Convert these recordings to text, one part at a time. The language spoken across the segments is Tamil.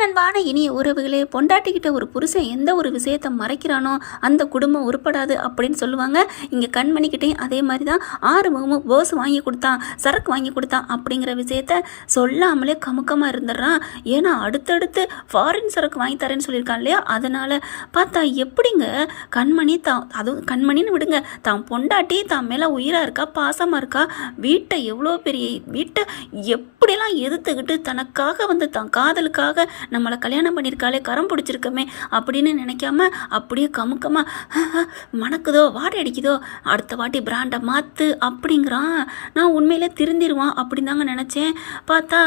என் அன்பான இனிய உறவுகளே பொண்டாட்டிக்கிட்ட ஒரு புருஷன் எந்த ஒரு விஷயத்தை மறைக்கிறானோ அந்த குடும்பம் உருப்படாது அப்படின்னு சொல்லுவாங்க. இங்கே கண்மணிக்கிட்டேயும் அதே மாதிரி தான் ஆறுமுகமும் போஸ் வாங்கி கொடுத்தான் சரக்கு வாங்கி கொடுத்தான் அப்படிங்கிற விஷயத்த சொல்லாமலே கமுக்கமாக இருந்துடுறான். ஏன்னா அடுத்தடுத்து ஃபாரின் சரக்கு வாங்கி தரேன்னு சொல்லியிருக்கான் இல்லையா? அதனால் பார்த்தா எப்படிங்க? கண்மணி தான் அதுவும் கண்மணின்னு விடுங்க. தான் பொண்டாட்டி தான் மேலே உயிராக இருக்கா பாசமாக இருக்கா? வீட்டை எவ்வளோ பெரிய வீட்டை எப்படியெல்லாம் எதிர்த்துக்கிட்டு தனக்காக வந்து தான் காதலுக்காக நம்மளை கல்யாணம் பண்ணியிருக்காளே கரம் பிடிச்சிருக்கமே அப்படின்னு நினைக்காம அப்படியே கமுக்கமா மணக்குதோ வாடை அடிக்குதோ அடுத்த வாட்டி பிராண்டை மாற்று அப்படிங்கிறான். நான் உண்மையிலே திருந்திடுவான் அப்படின்னு தாங்க நினச்சேன். பார்த்தா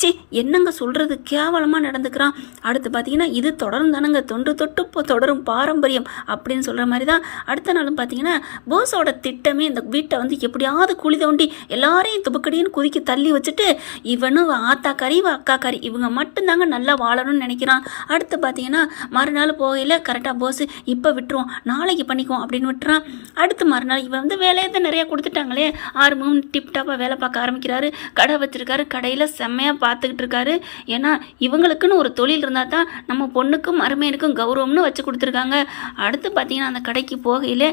சி என்னங்க சொல்கிறது கேவலமாக நடந்துக்கிறான். அடுத்து பார்த்தீங்கன்னா இது தொடரும் தானங்க. தொன்று தொட்டு இப்போ தொடரும் பாரம்பரியம் அப்படின்னு சொல்கிற மாதிரி தான் அடுத்த நாளும் பார்த்தீங்கன்னா போஸோட திட்டமே இந்த வீட்டை வந்து எப்படியாவது குழி தோண்டி எல்லாரையும் துப்புக்கடின்னு குதிக்கி தள்ளி வச்சுட்டு இவனும் ஆத்தாக்காரி இவ அக்காக்காரி இவங்க மட்டும்தாங்க நல்லா வாழணும்னு நினைக்கிறான். அடுத்து பார்த்தீங்கன்னா மறுநாள் போகையில் கரெக்டாக போஸ் இப்போ விட்டுருவோம். நாளைக்கு பண்ணிக்குவோம் அப்படின்னு விட்டுறான். அடுத்து மறுநாள் இவன் வந்து வேலையை தான் நிறையா கொடுத்துட்டாங்களே. ஆறு மூணு டிப்டாப்பாக வேலை பார்க்க ஆரம்பிக்கிறாரு. கடை வச்சிருக்காரு. கடையில் செம்மையாக பார்த்துக்கிட்டு இருக்காரு ஏன்னா இவங்களுக்குன்னு ஒரு தொழில் இருந்தால் தான் நம்ம பொண்ணுக்கும் அருமையனுக்கும் கௌரவம்னு வச்சு கொடுத்துருக்காங்க. அடுத்து பார்த்தீங்கன்னா அந்த கடைக்கு போகையில்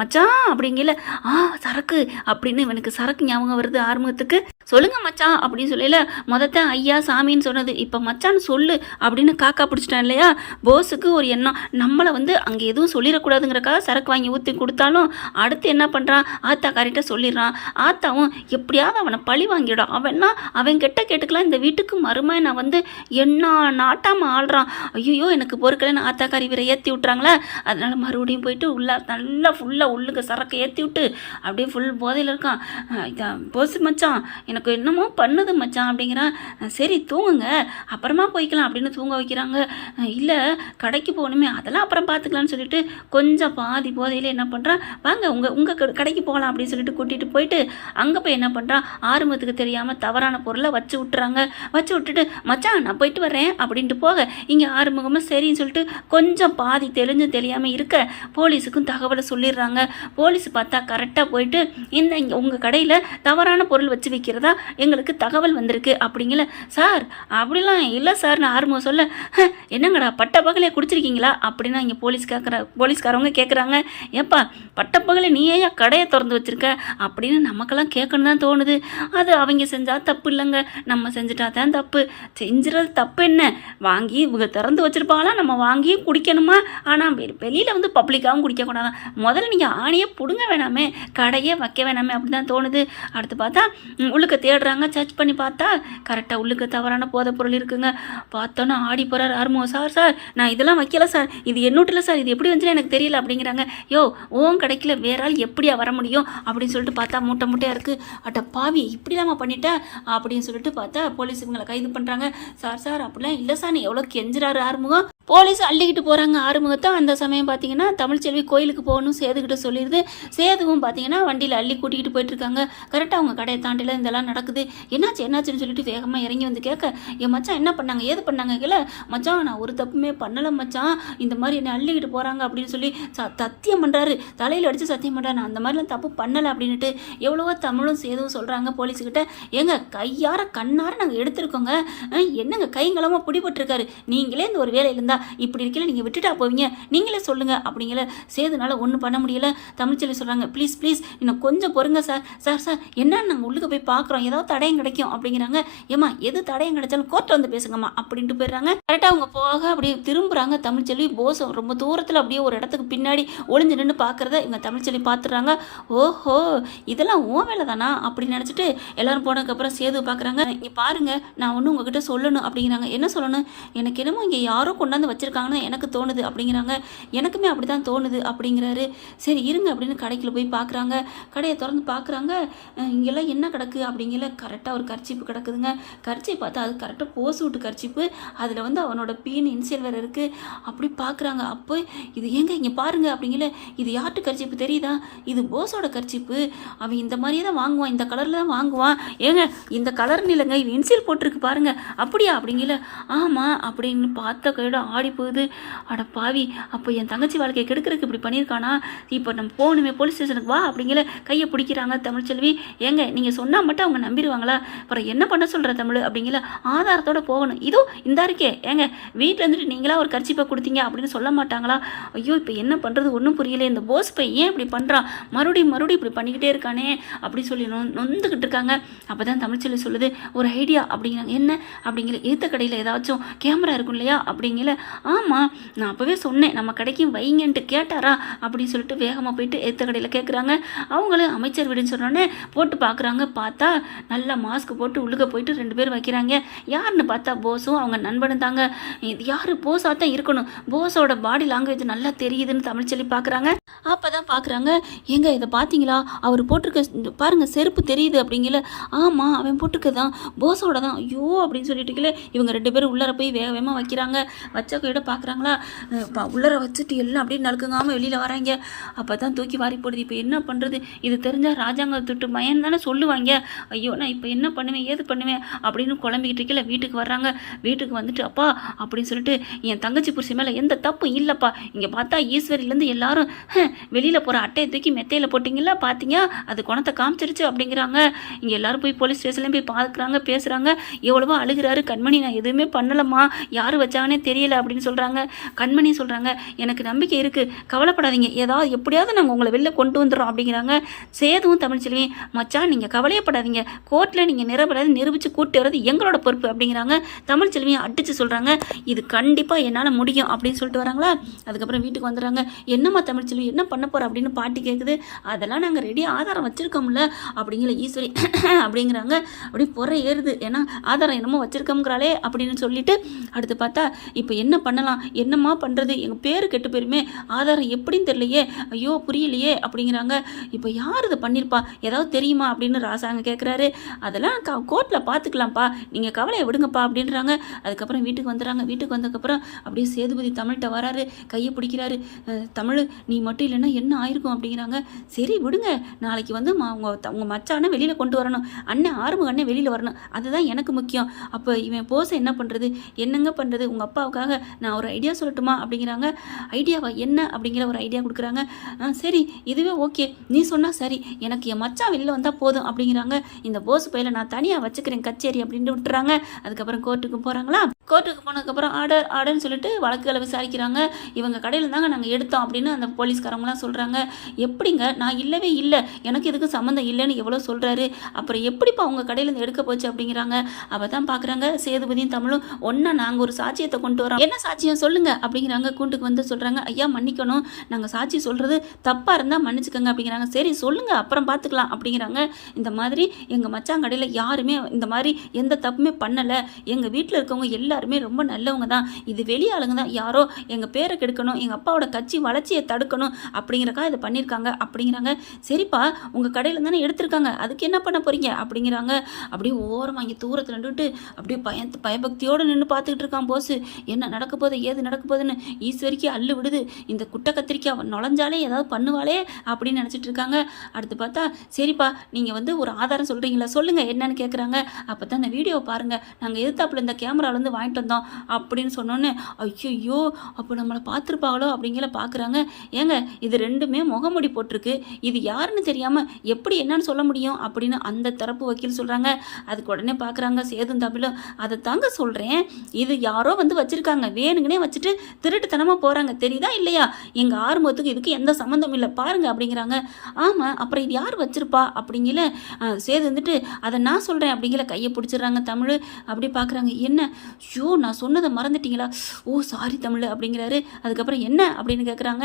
மச்சான் அப்படிங்கல ஆ சரக்கு அப்படின்னு இவனுக்கு சரக்கு ஞாபகம் வருது ஆரம்பத்துக்கு சொல்லுங்க மச்சான் அப்படின்னு சொல்லல மொதத்த ஐயா சாமின்னு சொன்னது. இப்போ மச்சான் சொல்லு அப்படின்னு காக்கா பிடிச்சிட்டான் இல்லையா? போஸுக்கு ஒரு எண்ணம். நம்மளை வந்து அங்கே எதுவும் சொல்லிடக்கூடாதுங்கிறக்காக சரக்கு வாங்கி ஊற்றி கொடுத்தாலும் அடுத்து என்ன பண்ணுறான் ஆத்தா காரிட்ட சொல்லிடுறான். ஆத்தாவும் எப்படியாவது அவனை பழி வாங்கிடும். அவன்னா அவன் கெட்ட கேட்டுக்கலாம் இந்த வீட்டுக்கு மறுமை? நான் வந்து என்ன நாட்டாமல் ஆள்றான்? ஐயோ எனக்கு பொறுக்கலன்னு ஆத்தாக்காரி வீரை ஏற்றி விட்றாங்களே அதனால் மறுபடியும் போயிட்டு உள்ள நல்லா ஃபுல்லாக உள்ளுக்கு சரக்கு ஏற்றி விட்டு அப்படியே ஃபுல் போதையில் இருக்கான். இதான் போஸ் மச்சான் எனக்கு என்னமோ பண்ணுது மச்சான் அப்படிங்கிறான். சரி தூங்குங்க. அப்புறமா போய்க்கலாம் அப்படின்னு தூங்க வைக்கிறாங்க. இல்லை கடைக்கு போகணுமே. அதெல்லாம் அப்புறம் பார்த்துக்கலான்னு சொல்லிட்டு கொஞ்சம் பாதி போதையில் என்ன பண்ணுறான் வாங்க உங்கள் உங்கள் கடைக்கு போகலாம் அப்படின்னு சொல்லிட்டு கூட்டிகிட்டு போயிட்டு அங்கே போய் என்ன பண்ணுறான் ஆரம்பத்துக்கு தெரியாமல் தவறான பொருளை வச்சு விட்டுறாங்க. வச்சு விட்டுட்டு மச்சான் நான் போயிட்டு வரேன் அப்படின்ட்டு போக இங்கே ஆறுமுகமாக சரின்னு சொல்லிட்டு கொஞ்சம் பாதி தெளிஞ்சும் தெரியாமல் இருக்க போலீஸுக்கும் தகவலை சொல்லிடுறாங்க. போலீஸ் பார்த்தா கரெக்டாக போயிட்டு இந்த இங்கே உங்கள் கடையில் தவறான பொருள் வச்சு விற்கிறதா எங்களுக்கு தகவல் வந்திருக்கு. அப்படிங்கல சார் அப்படிலாம் இல்லை சார் நான் ஆறுமுகம் சொல்ல "ஹ, என்னங்கடா பட்ட பகலே குடிச்சிருக்கீங்களா? அப்படின்னு இங்கே போலீஸ் கேட்குற போலீஸ்காரவங்க கேட்குறாங்க ஏப்பா பட்டப்பகல நீ ஏன் கடையை திறந்து வச்சிருக்க? அப்படின்னு நமக்கெல்லாம் கேட்கணும் தான் தோணுது. அது அவங்க செஞ்சால் தப்பு இல்லைங்க. நம்ம செஞ்சுட்டா தான் தப்பு. செஞ்சுறது தப்பு என்ன? வாங்கி இவங்க திறந்து வச்சுருப்பாங்களா நம்ம வாங்கியும் குடிக்கணுமா? ஆனால் வெளியில் வந்து பப்ளிக்காகவும் குடிக்கக்கூடாதான். முதல்ல நீங்கள் ஆணையே பிடுங்க வேணாமே கடையே வைக்க வேணாமே அப்படி தான் தோணுது. அடுத்து பார்த்தா உள்ளுக்க தேடுறாங்க. சர்ச் பண்ணி பார்த்தா கரெக்டாக உள்ளுக்க தவறான போதைப் பொருள் இருக்குங்க. பார்த்தோன்னா ஆடி போகிறார் ஆர்மோ சார் சார் நான் இதெல்லாம் வைக்கல சார். இது என்னோட்டில் சார்? இது எப்படி வந்துச்சுன்னு எனக்கு தெரியல அப்படிங்கிறாங்க. யோ ஓம் கிடைக்கல வேற ஆள் எப்படியா வர முடியும்? அப்படின்னு சொல்லிட்டு பார்த்தா மூட்டை மூட்டையாக இருக்குது அட்ட பாவி இப்படிலாமா பண்ணிட்டா? அப்படின்னு சொல்லிட்டு பார்த்தா போலீஸ் இவங்களை கைது பண்ணுறாங்க சார் சார் அப்படிலாம் இல்லை சார். நீ எவ்வளோ கெஞ்சுறாரு ஆறுமுகம். போலீஸ் அள்ளிக்கிட்டு போகிறாங்க ஆறுமுகத்தை. அந்த சமயம் பார்த்தீங்கன்னா தமிழ்ச்செல்வி கோயிலுக்கு போகணும் சேதுக்கிட்ட சொல்லிடுது சேதுவும் பார்த்தீங்கன்னா வண்டியில் அள்ளி கூட்டிகிட்டு போயிட்டுருக்காங்க. கரெக்டாக அவங்க கடையை தாண்டில இதெல்லாம் நடக்குது. என்னாச்சு என்னாச்சுன்னு சொல்லிட்டு வேகமாக இறங்கி வந்து கேட்க என் மச்சான் என்ன பண்ணாங்க? ஏது பண்ணாங்க? கேள மச்சான் நான் ஒரு தப்புமே பண்ணலை மச்சான். இந்த மாதிரி என்னை அள்ளிக்கிட்டு போகிறாங்க அப்படின்னு சொல்லி ச சத்தியம் பண்ணுறாரு தலையில் அடித்து சத்தியம் பண்ணுறாரு நான் அந்த மாதிரிலாம் தப்பு பண்ணலை அப்படின்னுட்டு எவ்வளவோ தமிழும் சேதுவும் சொல்கிறாங்க போலீஸுக்கிட்ட ஏங்க கையார கண்ணார நாங்கள் எடுத்திருக்கோங்க. என்னங்க கைங்களமாக பிடிபட்டிருக்காரு. நீங்களே இந்த ஒரு வேலையில் இருந்தால் இப்படி இருக்கல நீங்கள் விட்டுட்டா போவீங்க. நீங்களே சொல்லுங்கள் அப்படிங்கிற சேதுனால ஒன்றும் பண்ண முடியல. தமிழ்ச்செல்வி சொல்கிறாங்க ப்ளீஸ் ப்ளீஸ் இன்னும் கொஞ்சம் பொறுங்க சார். சார் சார் என்னன்னு நாங்கள் உள்ளுக்கு போய் பார்க்குறோம் ஏதாவது தடயம் கிடைக்கும். அப்படிங்கிறாங்க. ஏமா எது தடயம் கிடைச்சாலும் கோர்ட்டில் வந்து பேசுங்கம்மா. அப்படின்ட்டு போயிடுறாங்க. கரெக்டாக அவங்க போக அப்படியே திரும்புகிறாங்க தமிழ்ச்செல்வி போசம் ரொம்ப தூரத்தில் அப்படியே ஒரு இடத்துக்கு பின்னாடி ஒளிஞ்சு நின்று பார்க்குறத இவங்க தமிழ்ச்செல்வி பார்த்துடுறாங்க ஓஹோ இதெல்லாம் ஓ வேலை தானா அப்படின்னு நினச்சிட்டு எல்லாரும் போனதுக்கப்புறம் சேது பார்க்குறாங்க இங்கே பாருங்க நான் ஒன்று உங்ககிட்ட சொல்லணும். அப்படிங்கிறாங்க. என்ன சொல்லணும்? எனக்கு என்னமோ இங்கே யாரோ கொண்டாந்து வச்சிருக்காங்கன்னு எனக்கு தோணுது. அப்படிங்கிறாங்க. எனக்குமே அப்படி தான் தோணுது அப்படிங்கிறாரு. சரி இருங்க அப்படின்னு கடைக்குள்ள போய் பார்க்குறாங்க கடையை திறந்து பார்க்குறாங்க இங்கெல்லாம் என்ன கிடக்கு? அப்படிங்கிற கரெக்டாக ஒரு கர்ச்சிப்பு கிடக்குதுங்க. கர்ச்சி பார்த்தா அது கரெக்டாக போஸ் விட்டு கர்ச்சிப்பு. அதில் வந்து அவனோட பீன் இன்சியல் வேறு இருக்குது அப்படி பார்க்குறாங்க அப்போ இது ஏங்க இங்கே பாருங்க அப்படிங்கிற இது யார்ட்டு கர்ச்சிப்பு தெரியுதா? இது போஸோட கர்ச்சிப்பு. அவன் இந்த மாதிரியே தான் வாங்குவான். இந்த கலரில் தான் வாங்குவான். ஏங்க இந்த கலர் இல்லைங்க. இது இன்சியல் போட்டிருக்கு பாருங்க. அப்படியா? அப்படிங்கல ஆமாம் அப்படின்னு பார்த்த கையோட ஆடி போகுது அட பாவி அப்போ என் தங்கச்சி வாழ்க்கையை கெடுக்கிறதுக்கு இப்படி பண்ணியிருக்கானா? இப்போ நம்ம போகணுமே போலீஸ் ஸ்டேஷனுக்கு வா அப்படிங்கிற கையை பிடிக்கிறாங்க தமிழ்ச்செல்வி ஏங்க நீங்கள் சொன்னால் மட்டும் அவங்க நம்பிடுவாங்களா? அப்புறம் என்ன பண்ண சொல்கிற தமிழ் அப்படிங்கிற ஆதாரத்தோட போகணும். இதோ இந்த இருக்கே. ஏங்க வீட்டில் இருந்துட்டு நீங்களா ஒரு கர்ச்சிப்பை கொடுத்தீங்க அப்படின்னு சொல்ல மாட்டாங்களா? ஐயோ இப்போ என்ன பண்ணுறது ஒன்றும் புரியல. இந்த போஸ் பை ஏன் இப்படி பண்ணுறான் மறுபடியும் மறுபடியும் இப்படி பண்ணிக்கிட்டே இருக்கானே அப்படி சொல்லி நொ நொந்துக்கிட்டு இருக்காங்க. அப்போ தான் தமிழ்ச்செல்வி சொல்லுது ஒரு ஐடியா அப்படிங்கிறாங்க. என்ன? அப்படிங்கிற ஏற்ற கடையில் ஏதாச்சும் கேமரா இருக்கும் இல்லையா? அப்படிங்கிற ஆமாம் நான் அப்போவே சொன்னேன் நம்ம கடைக்கு வைங்கன்ட்டு கேட்டாரா? அப்படின்னு சொல்லிட்டு வேகமாக போயிட்டு ஏற்ற கடையில் கேட்குறாங்க அவங்களும் அமைச்சர் வீடுன்னு சொன்னோடனே போட்டு பார்க்குறாங்க பார்த்தா நல்லா மாஸ்க் போட்டு உள்ளுக்க போயிட்டு ரெண்டு பேர் வைக்கிறாங்க. யாருன்னு பார்த்தா போஸும் அவங்க நண்பனும் தாங்க. இது யார்? போஸாக தான் இருக்கணும். போஸோட பாடி லாங்குவேஜ் நல்லா தெரியுதுன்னு தமிழ்ச்செல்வி பார்க்குறாங்க அப்போ தான் பார்க்குறாங்க ஏங்க இதை பார்த்தீங்களா? அவர் போட்டிருக்க பாருங்கள் செருப்பு தெரியுது அப்படிங்கல. ஆமாம் அவன் போட்டிருக்கதான். போஸோட தான் ஐயோ அப்படின்னு சொல்லிட்டுக்கல இவங்க ரெண்டு பேரும் உள்ளார போய் வேக வேகமாக வைக்கிறாங்க. வச்ச கையோட பார்க்குறாங்களா உள்ளர வச்சுட்டு எல்லாம் அப்படியே நடுக்குங்காமல் வெளியில் வராங்க. அப்போ தான் தூக்கி வாரி போடுது. இப்போ என்ன பண்ணுறது இது தெரிஞ்சால் ராஜாங்க துட்டு மயன் தானே சொல்லுவாங்க. ஐயோ நான் இப்போ என்ன பண்ணுவேன்? ஏது பண்ணுவேன்? அப்படின்னு குழம்பிக்கிட்டு இருக்கல வீட்டுக்கு வர்றாங்க. வீட்டுக்கு வந்துட்டு அப்பா அப்படின்னு சொல்லிட்டு என் தங்கச்சி புருஷன் மேலே எந்த தப்பும் இல்லைப்பா. இங்கே பார்த்தா ஈஸ்வரியிலேருந்து எல்லாரும் வெளியில் போகிற அட்டையை தூக்கி மெத்தையில் போட்டிங்களா? பார்த்தீங்க அது குணத்தை காமிச்சிருச்சு அப்படிங்கிறாங்க. இங்கே எல்லாரும் போய் போலீஸ் ஸ்டேஷன்லேயும் போய் பார்க்குறாங்க பேசுகிறாங்க எவ்வளவோ அழுகிறாரு. கண்மணி நான் எதுவுமே பண்ணலம்மா. யார் வச்சாங்கன்னே தெரியல. அப்படின்னு சொல்கிறாங்க கண்மணி சொல்கிறாங்க எனக்கு நம்பிக்கை இருக்குது கவலைப்படாதீங்க. ஏதாவது எப்படியாவது நாங்கள் உங்களை வெளில கொண்டு வந்துடுறோம் அப்படிங்கிறாங்க. சேதுவும் தமிழ்ச்செல்வி மச்சான் நீங்கள் கவலையப்படாதீங்க. கோர்ட்டில் நீங்கள் நிரபராதி நிரூபித்து கூட்டி வர்றது எங்களோட பொறுப்பு அப்படிங்கிறாங்க. தமிழ்ச்செல்வியை அடித்து சொல்கிறாங்க இது கண்டிப்பாக என்னால் முடியும் அப்படின்னு சொல்லிட்டு வராங்களா? அதுக்கப்புறம் வீட்டுக்கு வந்துடுறாங்க என்னம்மா தமிழ்ச்செல்வி என்ன பண்ண போகிற அப்படின்னு பாட்டி கேட்குது அதெல்லாம் நாங்கள் ரெடி ஆதாரம் வச்சுருக்கோம்ல அப்படிங்கிற ஈஸ்வரி அப்படிங்கிறாங்க. அப்படி பொறை ஏறுது. ஏன்னா ஆதாரம் என்னமோ வச்சுருக்கோங்கிறாளே அப்படின்னு சொல்லிட்டு அடுத்து பார்த்தா இப்போ என்ன என்ன பண்ணலாம்? என்னம்மா பண்ணுறது எங்கள் பேர் கெட்டு போயிருமே. ஆதாரம் எப்படின்னு தெரியலையே. ஐயோ புரியலையே அப்படிங்கிறாங்க. இப்போ யார் இதை பண்ணியிருப்பா ஏதாவது தெரியுமா அப்படின்னு ராசாங்க கேட்குறாரு அதெல்லாம் க கோர்ட்டில் பார்த்துக்கலாம்ப்பா நீங்கள் கவலையை விடுங்கப்பா அப்படின்றாங்க. அதுக்கப்புறம் வீட்டுக்கு வந்துடுறாங்க. வீட்டுக்கு வந்ததுக்கப்புறம் அப்படியே சேதுபதி தமிழ்கிட்ட வராரு. கையை பிடிக்கிறாரு. தமிழ் நீ மட்டும் இல்லைன்னா என்ன ஆயிருக்கும்? அப்படிங்கிறாங்க. சரி விடுங்க. நாளைக்கு வந்து மா- உங்கள் மச்சானை வெளியில் கொண்டு வரணும். அண்ணன் ஆறுமுக அண்ணன் வெளியில் வரணும். அதுதான் எனக்கு முக்கியம். அப்போ இவன் போச என்ன பண்ணுறது என்னங்க பண்ணுறது உங்கள் அப்பாவுக்காக நான் ஒரு ஐடியா சொல்லட்டுமா அப்படிங்கிறாங்க. ஐடியாவா என்ன அப்படிங்கிற ஒரு ஐடியா கொடுக்குறாங்க. சரி இதுவே ஓகே நீ சொன்னால் சரி. எனக்கு என் மச்சான் வெளியில் வந்தால் போதும் அப்படிங்கிறாங்க. இந்த போஸ் பையில நான் தனியாக வச்சுக்கிறேன் கச்சேரி அப்படின்ட்டு விட்டுறாங்க. அதுக்கப்புறம் கோர்ட்டுக்கு போகிறாங்களா கோர்ட்டுக்கு போனதுக்கப்புறம் ஆர்டர் ஆர்டர்னு சொல்லிட்டு வழக்குகளை விசாரிக்கிறாங்க. இவங்க கடையில் தாங்க நாங்கள் எடுத்தோம் அப்படின்னு அந்த போலீஸ்காரங்களாம் சொல்கிறாங்க எப்படிங்க? நான் இல்லவே இல்லை. எனக்கு இதுக்கு சம்மந்தம் இல்லைன்னு எவ்வளோ சொல்கிறாரு அப்புறம் எப்படிப்பா உங்கள் கடையிலேருந்து எடுக்க போச்சு அப்படிங்கிறாங்க. அவள் தான் பார்க்குறாங்க சேதுபதியும் தமிழும் ஒன்றா நாங்கள் ஒரு சாட்சியத்தை கொண்டு வரோம். என்ன சாட்சியம் சொல்லுங்கள் அப்படிங்கிறாங்க. கூண்டுக்கு வந்து சொல்கிறாங்க ஐயா மன்னிக்கணும். நாங்கள் சாட்சி சொல்கிறது தப்பாக இருந்தால் மன்னிச்சுக்கோங்க அப்படிங்கிறாங்க. சரி சொல்லுங்கள் அப்புறம் பார்த்துக்கலாம் அப்படிங்கிறாங்க. இந்த மாதிரி எங்கள் மச்சாங்கடையில் யாருமே இந்த மாதிரி எந்த தப்புமே பண்ணலை. எங்கள் வீட்டில் இருக்கவங்க எல்லாருமே ரொம்ப நல்லவங்க தான். இது வெளி ஆளுங்க தான். யாரோ எங்கள் பேரை கெடுக்கணும் எங்கள் அப்பாவோட கட்சி வளர்ச்சியை தடுக்கணும் அப்படிங்கிறக்கா இதை பண்ணியிருக்காங்க அப்படிங்கிறாங்க. சரிப்பா உங்கள் கடையில் தானே எடுத்திருக்காங்க. அதுக்கு என்ன பண்ண போகிறீங்க அப்படிங்கிறாங்க. அப்படியே ஓரமாக இங்கே தூரத்தில் நின்றுட்டு அப்படியே பய பயபக்தியோடு நின்று பார்த்துக்கிட்டு இருக்கான் போஸ் என்ன நடக்க போகுது? ஏது நடக்க போகுதுன்னு ஈஸ்வரிக்கு அள்ளு விடுது. இந்த குட்டை கத்திரிக்காய் நுழைஞ்சாலே ஏதாவது பண்ணுவாளே அப்படின்னு நினச்சிட்டு இருக்காங்க. அடுத்து பார்த்தா சரிப்பா நீங்கள் வந்து ஒரு ஆதாரம் சொல்கிறீங்களா சொல்லுங்கள் என்னன்னு கேட்குறாங்க அப்போ தான் இந்த வீடியோவை பாருங்கள் நாங்கள் எதிர்த்தாப்பில் இந்த கேமராலேருந்து வாங்கிட்டு வந்தோம் அப்படின்னு சொன்னோன்னே ஐயோ அப்போ நம்மளை பார்த்துருப்பாங்களோ அப்படிங்கிற பார்க்குறாங்க ஏங்க இது ரெண்டுமே முகமுடி போட்டிருக்கு. இது யாருன்னு தெரியாமல் எப்படி என்னன்னு சொல்ல முடியும் அப்படின்னு அந்த தரப்பு வக்கீல் சொல்கிறாங்க அதுக்கு உடனே பார்க்குறாங்க சேதும் தமிழும் அதை தாங்க சொல்கிறேன் இது யாரோ வந்து வச்சுருக்காங்க. வேணுங்கனே வச்சுட்டு திருட்டுத்தனமாக போகிறாங்க தெரியுதா இல்லையா? எங்கள் ஆறுமுகத்துக்கு இதுக்கு எந்த சம்மந்தம் இல்லை. பாருங்க அப்படிங்கிறாங்க. ஆமாம் அப்புறம் இது யார் வச்சுருப்பா? அப்படிங்கிற சேது வந்துட்டு அதை நான் சொல்கிறேன் அப்படிங்கிற கையை பிடிச்சிடுறாங்க தமிழ். அப்படி பார்க்குறாங்க என்ன? ஐயோ நான் சொன்னதை மறந்துட்டீங்களா? ஓ சாரி தமிழ் அப்படிங்கிறாரு. அதுக்கப்புறம் என்ன அப்படின்னு கேட்குறாங்க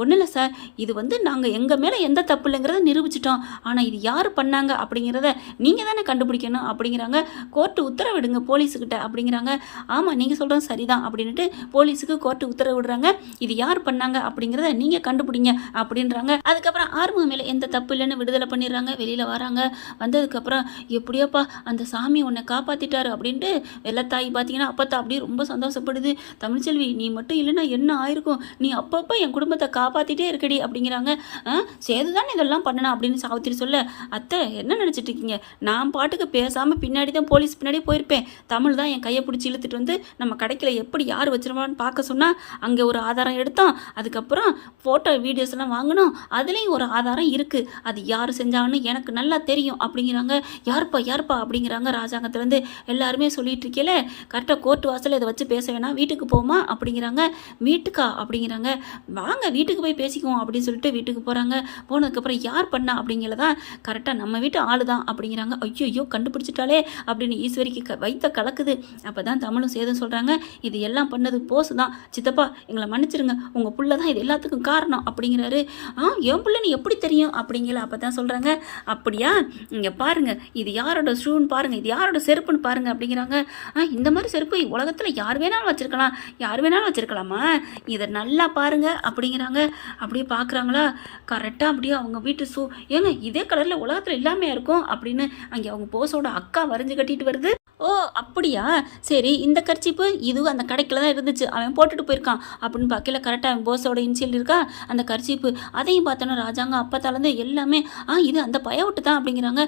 ஒன்றும் இல்லை சார். இது வந்து நாங்கள் எங்கள் மேலே எந்த தப்பு இல்லைங்கிறத நிரூபிச்சிட்டோம். ஆனால் இது யார் பண்ணாங்க அப்படிங்கிறத நீங்கள் தானே கண்டுபிடிக்கணும் அப்படிங்கிறாங்க. கோர்ட்டு உத்தரவிடுங்க போலீஸுக்கிட்ட அப்படிங்கிறாங்க. ஆமாம் நீங்கள் சொல்கிறது சரிதான் அப்படின்ட்டு போலீஸுக்கு கோர்ட்டு உத்தரவிடுறாங்க. இது யார் பண்ணாங்க அப்படிங்கிறத நீங்கள் கண்டுபிடிங்க அப்படின்றாங்க. அதுக்கப்புறம் ஆர்வம் மேலே எந்த தப்பு இல்லைன்னு விடுதலை பண்ணிடுறாங்க. வெளியில் வராங்க. வந்ததுக்கப்புறம் எப்படியோப்பா அந்த சாமி உன்னை காப்பாற்றிட்டாரு அப்படின்ட்டு வெள்ளத்தாய் பார்த்தீங்கன்னா அப்பத்தா அப்படியே ரொம்ப சந்தோஷப்படுது. தமிழ்ச்செல்வி நீ மட்டும் இல்லைன்னா என்ன ஆயிருக்கும்? நீ அப்பப்போ என் குடும்பத்தை காப்பாற்றிட்டே இருக்கடி அப்படிங்கிறாங்க. ஆ சேதுதான் இதெல்லாம் பண்ணனா? அப்படின்னு சாவித்திரி சொல்ல அத்தை என்ன நினச்சிட்டு இருக்கீங்க? நான் பாட்டுக்கு பேசாமல் பின்னாடி தான் போலீஸ் பின்னாடி போயிருப்பேன். தமிழ் தான் என் கையை பிடிச்சி இழுத்துட்டு வந்து நம்ம கடைக்கில் எப்படி யார் வச்சிருவான்னு பார்க்க சொன்னால் அங்கே ஒரு ஆதாரம் எடுத்தோம் அதுக்கப்புறம் ஃபோட்டோ வீடியோஸ் எல்லாம் வாங்கினோம். அதுலேயும் ஒரு ஆதாரம் இருக்குது அது யார் செஞ்சாங்கன்னு எனக்கு நல்லா தெரியும் அப்படிங்கிறாங்க. யார்ப்பா யார்ப்பா? அப்படிங்கிறாங்க. ராஜாங்கத்துலேருந்து எல்லாருமே சொல்லிட்டு இருக்கேல கரெக்டாக கோர்ட் வாசலில் இதை வச்சு பேச வேணாம் வீட்டுக்கு போமா அப்படிங்கிறாங்க. வீட்டுக்கா? அப்படிங்கிறாங்க. வாங்க வீட்டுக்கு போய் பேசிக்குவோம் அப்படின்னு சொல்லிட்டு வீட்டுக்கு போகிறாங்க போனதுக்கப்புறம் யார் பண்ணா அப்படிங்கிறதான் கரெக்டாக நம்ம வீட்டு ஆளு தான் அப்படிங்கிறாங்க. ஐயோ ஐயோ கண்டுபிடிச்சிட்டாலே அப்படின்னு ஈஸ்வரிக்கு க வைத்த கலக்குது. அப்போ தான் தமிழும் சேதம் சொல்கிறாங்க இது எல்லாம் பண்ணது போசு தான் சித்தப்பா எங்களை மன்னிச்சிருங்க. உங்கள் புள்ள தான் இது எல்லாத்துக்கும் காரணம் அப்படிங்கிறாரு. ஆ என் புள்ளன்னு எப்படி தெரியும் அப்படிங்கிற அப்போ தான் சொல்கிறாங்க அப்படியா? இங்கே பாருங்கள் இது யாரோட ஷூன்னு பாருங்கள் இது யாரோட செருப்புன்னு பாருங்கள் அப்படிங்கிறாங்க. ஆ இந்த மாதிரி செருப்பு உலகத்தில் யார் வேணாலும் வச்சுருக்கலாம். யார் வேணாலும் வச்சுருக்கலாமா? இதை நல்லா பாருங்க. அப்படிங்கிறாங்க. அப்படியே பார்க்குறாங்களா கரெக்டாக அப்படியே அவங்க வீட்டு ஷூ ஏங்க இதே கலரில் உலகத்தில் இல்லாமையாக இருக்கும் அப்படின்னு அங்கே அவங்க போஸோட அக்கா வரைஞ்சு கட்டிட்டு வருது. ஓ அப்படியா? சரி இந்த கர்ச்சிப்பு இதுவும் அந்த கடைக்கில் தான் இருந்துச்சு. அவன் போட்டுட்டு போயிருக்கான். அப்படின்னு பார்க்கல கரெக்டாக அவன் போஸோட இன்சியல் இருக்கா? அந்த கர்ச்சிப்பு. அதையும் பார்த்தோன்னா ராஜாங்க அப்பத்தாலேருந்து எல்லாமே ஆ இது அந்த பய விட்டு தான் அப்படிங்கிறாங்க.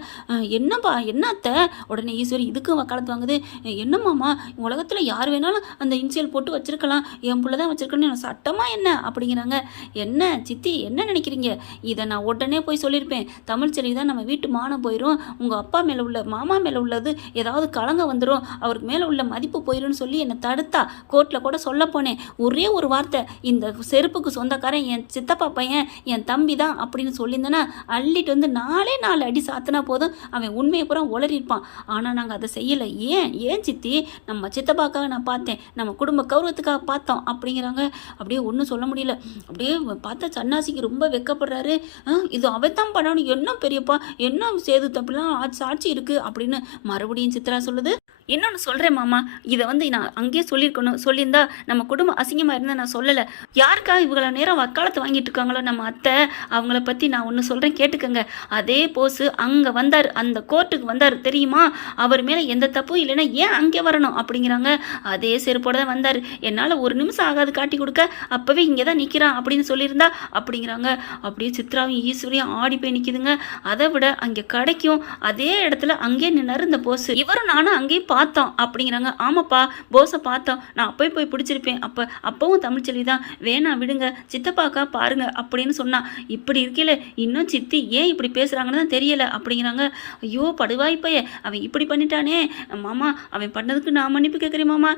என்னப்பா என்ன அத்தை? உடனே ஈஸ்வரி இதுக்கும் வக்காலத்து வாங்குது. என்னம்மாம்மா உலகத்தில் யார் வேணாலும் அந்த இன்சியல் போட்டு வச்சுருக்கலாம். என் பிள்ளை தான் வச்சுருக்கணும்னு எனக்கு என்ன? அப்படிங்கிறாங்க. என்ன சித்தி என்ன நினைக்கிறீங்க? இதை நான் உடனே போய் சொல்லியிருப்பேன். தமிழ் செல்வி தான் நம்ம வீட்டு மானம் போயிடும் உங்கள் அப்பா மேலே உள்ள மாமா மேலே உள்ளது ஏதாவது கலங்க வந்துடும் அவருக்கு மேலே உள்ள மதிப்பு போயிடும்னு சொல்லி என்னை தடுத்தா. கோர்ட்டில் கூட சொல்ல போனேன். ஒரே ஒரு வார்த்தை இந்த செருப்புக்கு சொந்தக்காரன் என் சித்தப்பா பையன் என் தம்பி தான் அப்படின்னு சொல்லியிருந்தேன்னா அள்ளிட்டு வந்து நாலே நாலு அடி சாத்தினா போதும். அவன் உண்மையை பூரா உளறியிருப்பான். ஆனால் நாங்கள் அதை செய்யலை. ஏன்? ஏன் சித்தி? நம்ம சித்தப்பாக்காக நான் பார்த்தேன். நம்ம குடும்ப கௌரவத்துக்காக பார்த்தோம் அப்படிங்கிறாங்க. அப்படியே ஒன்றும் சொல்ல முடியல. அப்படியே பார்த்தா சன்னாசிக்கு ரொம்ப வெக்கப்படுறாரு. "ஆ, இது அவத்தான் பண்ணணும். என்ன பெரியப்பா? என்ன சேது தப்புலாம் ஆட்சி சாட்சி இருக்குது அப்படின்னு மறுபடியும் சித்ரா சொல்லுது. இன்னொன்று சொல்கிறேன் மாமா. இதை வந்து நான் அங்கேயே சொல்லியிருக்கணும். சொல்லியிருந்தா நம்ம குடும்பம் அசிங்கமாக இருந்தால் நான் சொல்லலை. யாருக்காக இவ்வளோ நேரம் வக்காலத்து வாங்கிட்டு இருக்காங்களோ நம்ம அத்தை அவங்கள பற்றி நான் ஒன்று சொல்கிறேன் கேட்டுக்கோங்க. அதே போஸு அங்கே வந்தார் அந்த கோர்ட்டுக்கு வந்தார் தெரியுமா? அவர் மேலே எந்த தப்பும் இல்லைன்னா ஏன் அங்கே வரணும் அப்படிங்கிறாங்க. அதே செருப்போட தான் வந்தார். என்னால் ஒரு நிமிஷம் ஆகாது காட்டி கொடுக்க. அப்போவே இங்கே தான் நிற்கிறான் அப்படின்னு சொல்லியிருந்தா அப்படிங்கிறாங்க. அப்படியே சித்ராவும் ஈஸ்வரியும் ஆடி போய் நிற்கிதுங்க அதை விட அங்கே கிடைக்கும் அதே இடத்துல அங்கேயே நின்னார் இந்த போஸ் இவரும் நானும் அங்கேயும் பார்த்தோம் அப்படிங்கிறாங்க. ஆமாப்பா போஸை பார்த்தோம். நான் அப்போயே போய் பிடிச்சிருப்பேன். அப்போ அப்பவும் தமிழ்ச்செல்வி தான். வேணாம் விடுங்க சித்தப்பாக்கா பாருங்க அப்படின்னு சொன்னான் இப்படி இருக்கல இன்னும் சித்தி ஏன் இப்படி பேசுகிறாங்கன்னு தான் தெரியல அப்படிங்கிறாங்க. ஐயோ படுவாய்ப்பையே அவன் இப்படி பண்ணிட்டானே. மாமா அவன் பண்ணதுக்கு நான் மன்னிப்பு கேட்குறேன் மாமா.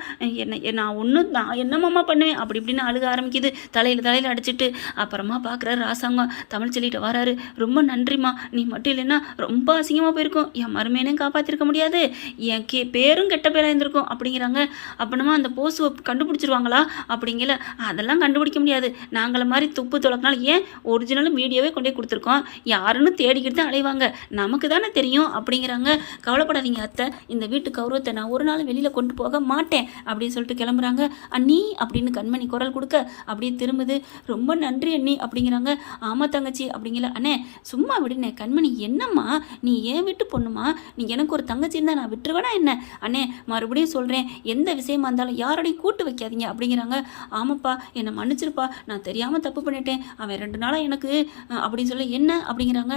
என்ன நான் ஒன்றும் நான் என்ன மாமா பண்ணுவேன்? அப்படி இப்படின்னு அழுக ஆரம்பிக்குது. தலையில் தலையில் அடிச்சிட்டு. அப்புறமா பார்க்குறாரு ராசாங்கம். தமிழ் சொல்லிட்டு வராரு. ரொம்ப நன்றிம்மா. நீ மட்டும் இல்லைன்னா ரொம்ப அசிங்கமாக போயிருக்கும். என் மருமையனையும் காப்பாற்றிருக்க முடியாது. என் கே பேரும் கெட்ட பேராக இருந்திருக்கும். அப்படிங்கிறாங்க. அப்படின்னா அந்த போஸுவை கண்டுபிடிச்சிருவாங்களா? அப்படிங்கல. அதெல்லாம் கண்டுபிடிக்க முடியாது. நாங்கள மாதிரி துப்பு துளக்கினாலும் ஏன் ஒரிஜினலும் வீடியோவே கொண்டே கொடுத்துருக்கோம்? யாருன்னு தேடிக்கிட்டு தான் அலைவாங்க. நமக்கு தானே தெரியும். அப்படிங்கிறாங்க. கவலைப்படாதீங்க அத்தை. இந்த வீட்டு கௌரவத்தை நான் ஒரு நாள் வெளியில் கொண்டு போக மாட்டேன். அப்படின்னு சொல்லிட்டு கிளம்புறாங்க. அண்ணி அப்படின்னு கண்மணி குரல் கொடுக்க அப்படியே திரும்புது. ரொம்ப நன்றி அண்ணி அப்படிங்கிறாங்க. ஆமாம் தங்கச்சி அப்படிங்கல. அண்ணே சும்மா விடுனே கண்மணி என்னம்மா? நீ ஏன் விட்டு பொண்ணுமா? நீ எனக்கு ஒரு தங்கச்சி இருந்தால் நான் விட்டுருவேனா என்ன? அண்ணே மறுபடியும் சொல்கிறேன் எந்த விஷயமா இருந்தாலும் யாரோடையும் கூட்டு வைக்காதீங்க அப்படிங்கிறாங்க. ஆமாப்பா என்னை மன்னிச்சிருப்பா. நான் தெரியாமல் தப்பு பண்ணிட்டேன். அவன் ரெண்டு நாளாக எனக்கு அப்படின்னு சொல்ல என்ன அப்படிங்கிறாங்க.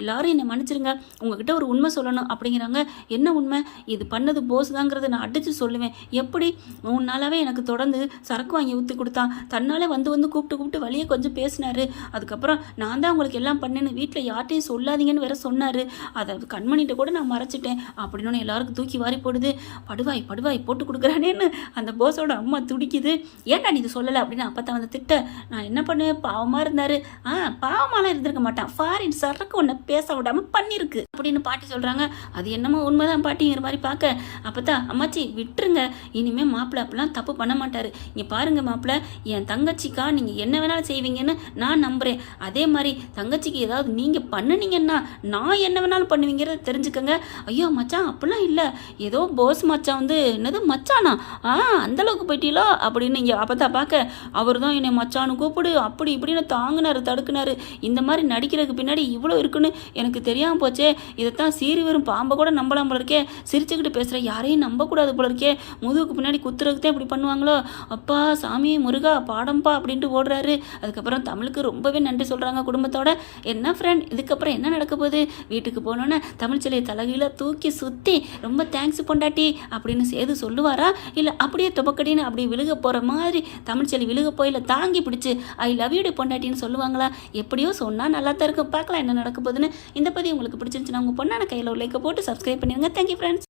எல்லாரும் என்னை மன்னிச்சிருங்க. உங்ககிட்ட ஒரு உண்மை சொல்லணும் அப்படிங்கிறாங்க. என்ன உண்மை? இது பண்ணது போஸ் தாங்கிறத நான் அடித்து சொல்லுவேன். எப்படி? மூணு நாளாகவே எனக்கு தொடர்ந்து சரக்கு வாங்கி ஊற்றி கொடுத்தான். தன்னாலே வந்து வந்து கூப்பிட்டு கூப்பிட்டு வழியே கொஞ்சம் பேசினாரு. அதுக்கப்புறம் நான் தான் உங்களுக்கு எல்லாம் பண்ணேன்னு வீட்டில் யார்ட்டையும் சொல்லாதீங்கன்னு வேற சொன்னார். அதை கண்மணிகிட்ட கூட நான் மறைச்சிட்டேன். அப்படின்னு எல்லாருக்கும் தூக்கி வாரி ஓடுது படுவாய் படுவாய் போட்டு கொடுக்குறானேன்னு அந்த போஸோட அம்மா துடிக்குது. ஏன்டா நீ இது சொல்லலை அப்படின்னு அப்போ தான் வந்து திட்ட. நான் என்ன பண்ணுவேன் பாவமாக இருந்தார். ஆ பாவமாலாம் இருந்திருக்க மாட்டான். ஃபாரின் சரக்கு ஒன்று பேச விடாம பண்ணியிருக்கு அப்படின்னு பாட்டி சொல்கிறாங்க அது என்னமோ உண்மைதான் பாட்டிங்கிற மாதிரி பார்க்க அப்போ தான் அம்மாச்சி விட்டுருங்க. இனிமேல் மாப்பிள்ளை அப்படிலாம் தப்பு பண்ண மாட்டார். இங்கே பாருங்கள் மாப்பிள்ளை என் தங்கச்சிக்கா நீங்கள் என்ன வேணாலும் செய்வீங்கன்னு நான் நம்புகிறேன் அதே மாதிரி தங்கச்சிக்கு ஏதாவது நீங்கள் பண்ணுனீங்கன்னா நான் என்ன வேணாலும் பண்ணுவீங்கிறத தெரிஞ்சுக்கங்க. ஐயோ மச்சான் அப்படிலாம் இல்லை. ஏதோ போஸ் மச்சான் வந்து என்னது மச்சானா? ஆ அந்த அளவுக்கு போயிட்டீங்களோ அப்படின்னு இங்கே அப்போ தான் பார்க்க அவர் தான் என்னை மச்சானு கூப்பிடு அப்படி இப்படின்னு தாங்கினாரு தடுக்குனாரு. இந்த மாதிரி நடிக்கிறதுக்கு பின்னாடி இவ்வளோ இருக்குன்னு எனக்கு தெரியாமல் போச்சே. இதைத்தான் சீறி வரும் பாம்பை கூட நம்பலாம் போல இருக்கே. சிரிச்சுக்கிட்டு பேசுகிற யாரையும் நம்பக்கூடாது போல இருக்கே. முதுகுக்கு பின்னாடி குத்துறதுக்கு தான் இப்படி பண்ணுவாங்களோ? அப்பா சாமி முருகா பாடம்பா அப்படின்ட்டு ஓடுறாரு. அதுக்கப்புறம் தமிழுக்கு ரொம்பவே நன்றி சொல்கிறாங்க குடும்பத்தோட. என்ன ஃப்ரெண்ட் இதுக்கப்புறம் என்ன நடக்க போகுது? வீட்டுக்கு போனோன்னே தமிழ் சிலையை தூக்கி சுற்றி ரொம்ப தேங்க்ஸ் பண்ண பொண்டாட்டி அப்படின்னு சேது சொல்லுவாரா? இல்லை அப்படியே துபக்கடின்னு அப்படி விழுக போகிற மாதிரி தமிழ்ச்செல்வி விழுக போயில தாங்கி பிடிச்சி ஐ லவ் யூடி பொண்டாட்டின்னு சொல்லுவாங்களா? எப்படியோ சொன்னால் நல்லா தான் இருக்கும். பார்க்கலாம் என்ன நடக்க போகுதுன்னு. இந்த பதிவு உங்களுக்கு பிடிச்சிருந்துச்சுன்னா உங்கள் பொண்ணான கையில் ஒரு லைக்கை போட்டு சப்ஸ்கிரைப் பண்ணிடுங்க. Thank you friends